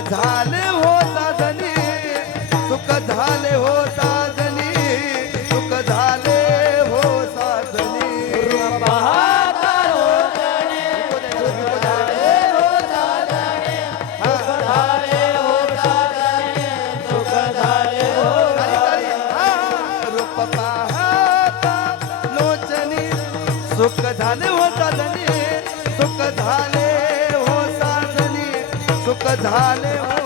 झाले हो साधनी सुख झाले हो साधनी सुख झाले हो साधनी रूप पाहता लोचनी सुख झाले हो साधनी सुख झाले हो साधनी सुख झाले हो।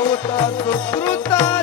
outra sou fruta.